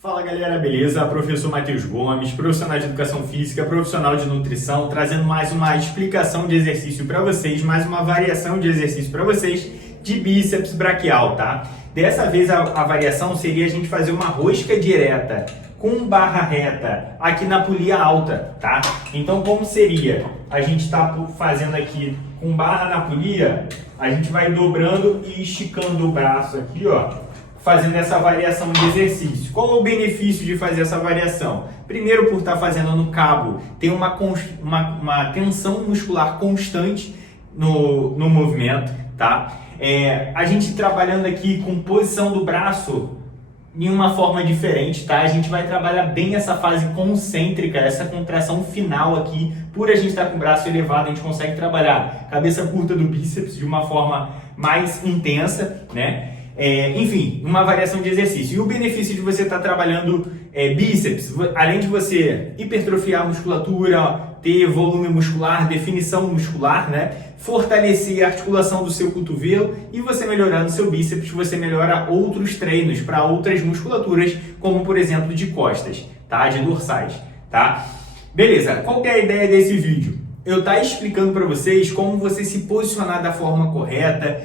Fala galera, beleza? Professor Matheus Gomes, profissional de educação física, profissional de nutrição, trazendo mais uma explicação de exercício para vocês, mais uma variação de exercício para vocês de bíceps braquial, tá? Dessa vez a variação seria a gente fazer uma rosca direta com barra reta aqui na polia alta, tá? Então como seria? A gente está fazendo aqui com barra na polia, a gente vai dobrando e esticando o braço aqui, ó, fazendo essa variação de exercício. Qual é o benefício de fazer essa variação? Primeiro, por estar fazendo no cabo, tem uma tensão muscular constante no movimento, tá? A gente trabalhando aqui com posição do braço em uma forma diferente, tá? A gente vai trabalhar bem essa fase concêntrica, essa contração final aqui. Por a gente estar com o braço elevado, a gente consegue trabalhar a cabeça curta do bíceps de uma forma mais intensa, né? Enfim, uma variação de exercício. E o benefício de você estar trabalhando bíceps, além de você hipertrofiar a musculatura, ter volume muscular, definição muscular, né? Fortalecer a articulação do seu cotovelo e você melhorando o seu bíceps, você melhora outros treinos para outras musculaturas, como por exemplo de costas, tá? De dorsais, tá? Beleza, qual que é a ideia desse vídeo? Eu estou explicando para vocês como você se posicionar da forma correta,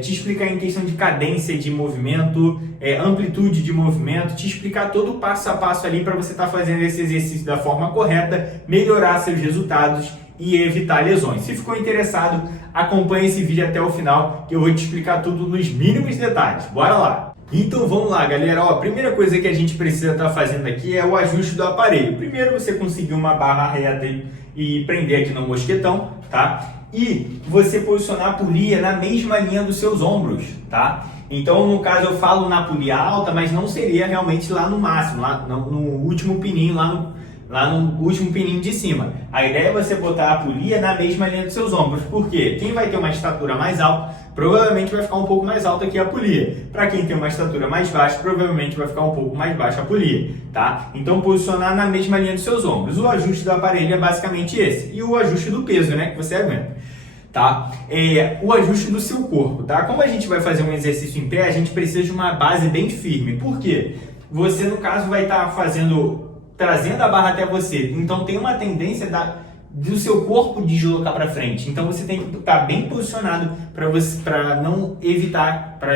te explicar em questão de cadência de movimento, amplitude de movimento, te explicar todo o passo a passo ali para você estar fazendo esse exercício da forma correta, melhorar seus resultados e evitar lesões. Se ficou interessado, acompanhe esse vídeo até o final que eu vou te explicar tudo nos mínimos detalhes. Bora lá! Então vamos lá, galera. Ó, a primeira coisa que a gente precisa estar fazendo aqui é o ajuste do aparelho. Primeiro você conseguir uma barra reta e prender aqui no mosquetão, tá? E você posicionar a polia na mesma linha dos seus ombros, tá? Então, no caso, eu falo na polia alta, mas não seria realmente lá no máximo, lá no último pininho, lá no último pininho de cima. A ideia é você botar a polia na mesma linha dos seus ombros. Por quê? Quem vai ter uma estatura mais alta, provavelmente vai ficar um pouco mais alta que a polia. Para quem tem uma estatura mais baixa, provavelmente vai ficar um pouco mais baixa a polia, tá? Então, posicionar na mesma linha dos seus ombros. O ajuste do aparelho é basicamente esse. E o ajuste do peso, né? Que você aguenta, tá? O ajuste do seu corpo, tá? Como a gente vai fazer um exercício em pé, a gente precisa de uma base bem firme. Por quê? Você, no caso, vai estar trazendo a barra até você. Então, tem uma tendência do seu corpo deslocar para frente. Então, você tem que estar bem posicionado para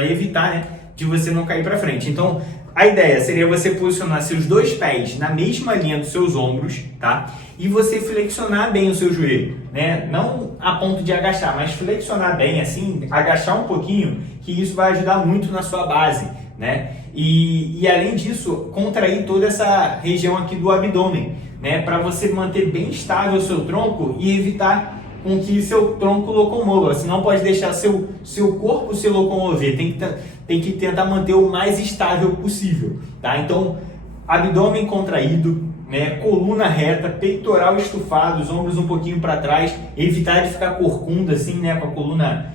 evitar, né, de você não cair para frente. Então, a ideia seria você posicionar seus dois pés na mesma linha dos seus ombros, tá? E você flexionar bem o seu joelho, né? Não a ponto de agachar, mas flexionar bem, assim, agachar um pouquinho, que isso vai ajudar muito na sua base, né? E além disso, contrair toda essa região aqui do abdômen, né? Para você manter bem estável o seu tronco e evitar com que seu tronco locomova. Você não pode deixar seu corpo se locomover, tem que tentar manter o mais estável possível, tá? Então, abdômen contraído, né? Coluna reta, peitoral estufado, os ombros um pouquinho para trás, evitar de ficar corcunda assim, né? Com a coluna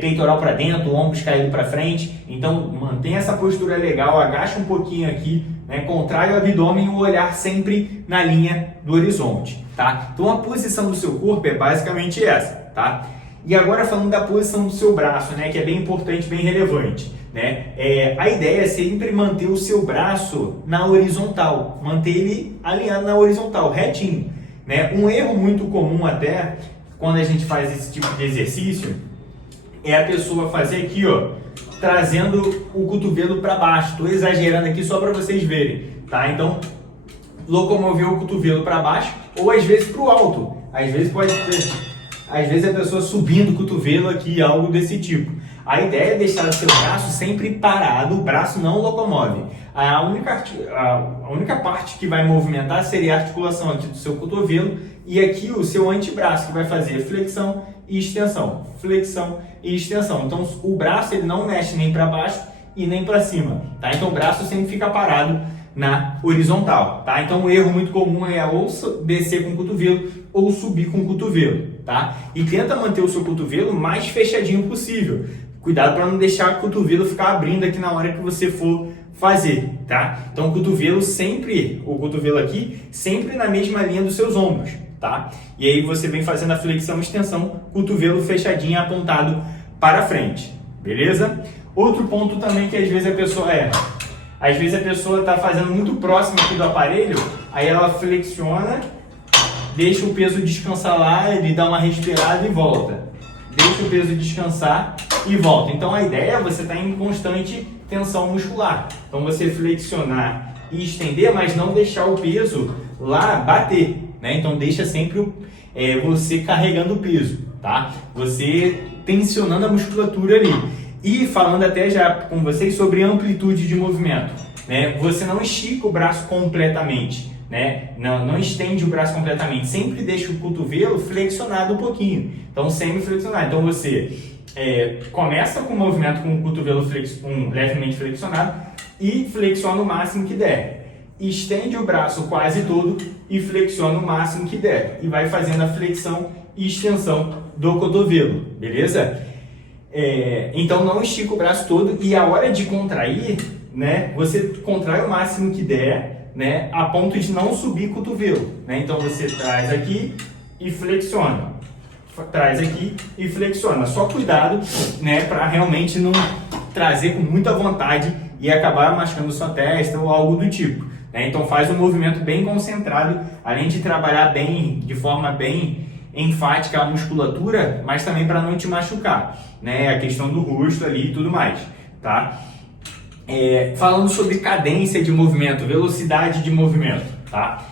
peitoral para dentro, ombros caídos para frente. Então, mantenha essa postura legal, agacha um pouquinho aqui, né? Contrai o abdômen e o olhar sempre na linha do horizonte, tá? Então, a posição do seu corpo é basicamente essa, tá? E agora falando da posição do seu braço, né? Que é bem importante, bem relevante, né? A ideia é sempre manter o seu braço na horizontal, manter ele alinhado na horizontal, retinho, né? Um erro muito comum até, quando a gente faz esse tipo de exercício, é a pessoa fazer aqui, ó, trazendo o cotovelo para baixo. Estou exagerando aqui só para vocês verem, tá? Então, locomover o cotovelo para baixo ou às vezes para o alto. Às vezes a pessoa subindo o cotovelo aqui, algo desse tipo. A ideia é deixar o seu braço sempre parado, o braço não locomove. A única parte que vai movimentar seria a articulação aqui do seu cotovelo e aqui o seu antebraço, que vai fazer flexão e extensão, flexão e extensão. Então o braço ele não mexe nem para baixo e nem para cima, tá? Então o braço sempre fica parado na horizontal, tá? Então um erro muito comum é ou descer com o cotovelo ou subir com o cotovelo, tá? E tenta manter o seu cotovelo mais fechadinho possível. Cuidado para não deixar o cotovelo ficar abrindo aqui na hora que você for fazer, tá? Então o cotovelo aqui, sempre na mesma linha dos seus ombros, tá? E aí você vem fazendo a flexão e extensão, cotovelo fechadinho apontado para frente, beleza? Outro ponto também que às vezes a pessoa erra. Às vezes a pessoa está fazendo muito próximo aqui do aparelho, aí ela flexiona, deixa o peso descansar lá, ele dá uma respirada e volta. Deixa o peso descansar e volta. Então a ideia é você estar em constante tensão muscular. Então você flexionar e estender, mas não deixar o peso lá bater, né? Então deixa sempre você carregando o peso, tá? Você tensionando a musculatura ali. E falando até já com vocês sobre amplitude de movimento, né? Você não estica o braço completamente, né? Não estende o braço completamente. Sempre deixa o cotovelo flexionado um pouquinho. Então semi-flexionado. Então você começa com o movimento com o cotovelo levemente flexionado e flexiona o máximo que der. Estende o braço quase todo e flexiona o máximo que der. E vai fazendo a flexão e extensão do cotovelo, beleza? Então não estica o braço todo e a hora de contrair, né, você contrai o máximo que der, né, a ponto de não subir o cotovelo, né? Então você traz aqui e flexiona, traz aqui e flexiona. Só cuidado, né, para realmente não trazer com muita vontade e acabar machucando sua testa ou algo do tipo, né? Então faz um movimento bem concentrado, além de trabalhar bem, de forma bem enfática a musculatura, mas também para não te machucar, né? A questão do rosto ali e tudo mais, tá? Falando sobre cadência de movimento, velocidade de movimento, tá?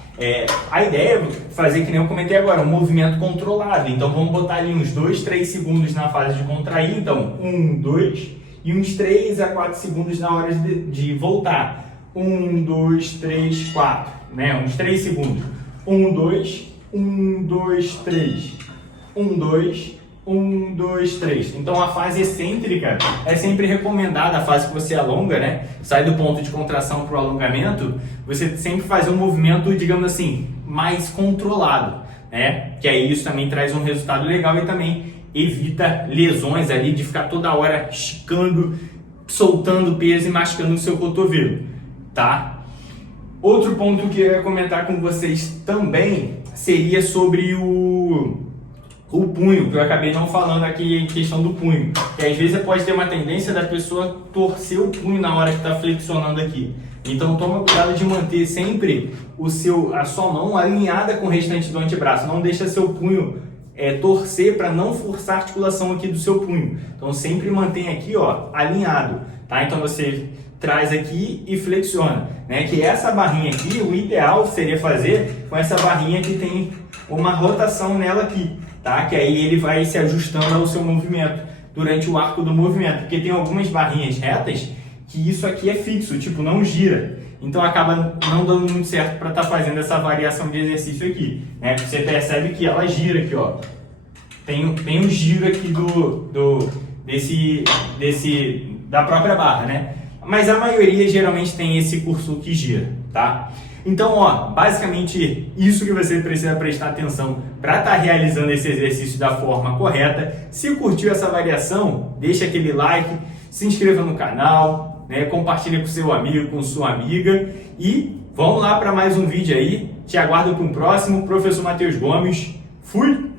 A ideia é fazer, que nem eu comentei agora, um movimento controlado. Então vamos botar ali uns 2, 3 segundos na fase de contrair. Então 1, 2 e uns 3 a 4 segundos na hora de voltar. 1, 2, 3, 4, né? Uns 3 segundos. 1, 2, 1, 2, 3. 1, 2, 1, 2, 3. Então a fase excêntrica é sempre recomendada, a fase que você alonga, né? Sai do ponto de contração para o alongamento, você sempre faz um movimento, digamos assim, mais controlado, né? Que aí isso também traz um resultado legal e também evita lesões ali de ficar toda hora esticando, soltando peso e machucando o seu cotovelo, tá? Outro ponto que eu ia comentar com vocês também seria sobre o punho, que eu acabei não falando aqui em questão do punho, que às vezes pode ter uma tendência da pessoa torcer o punho na hora que está flexionando aqui. Então toma cuidado de manter sempre a sua mão alinhada com o restante do antebraço, não deixa seu punho torcer para não forçar a articulação aqui do seu punho. Então sempre mantém aqui, ó, alinhado, tá? Então você traz aqui e flexiona, né? Que essa barrinha aqui, o ideal seria fazer com essa barrinha que tem uma rotação nela aqui, tá? Que aí ele vai se ajustando ao seu movimento durante o arco do movimento, porque tem algumas barrinhas retas que isso aqui é fixo, tipo, não gira. Então acaba não dando muito certo para estar fazendo essa variação de exercício aqui, né? Você percebe que ela gira aqui, ó. Tem um giro aqui da própria barra, né? Mas a maioria geralmente tem esse cursor que gira, tá? Então, ó, basicamente isso que você precisa prestar atenção para estar realizando esse exercício da forma correta. Se curtiu essa variação, deixa aquele like, se inscreva no canal, né? Compartilha com seu amigo, com sua amiga e vamos lá para mais um vídeo aí. Te aguardo para um próximo. Professor Matheus Gomes. Fui!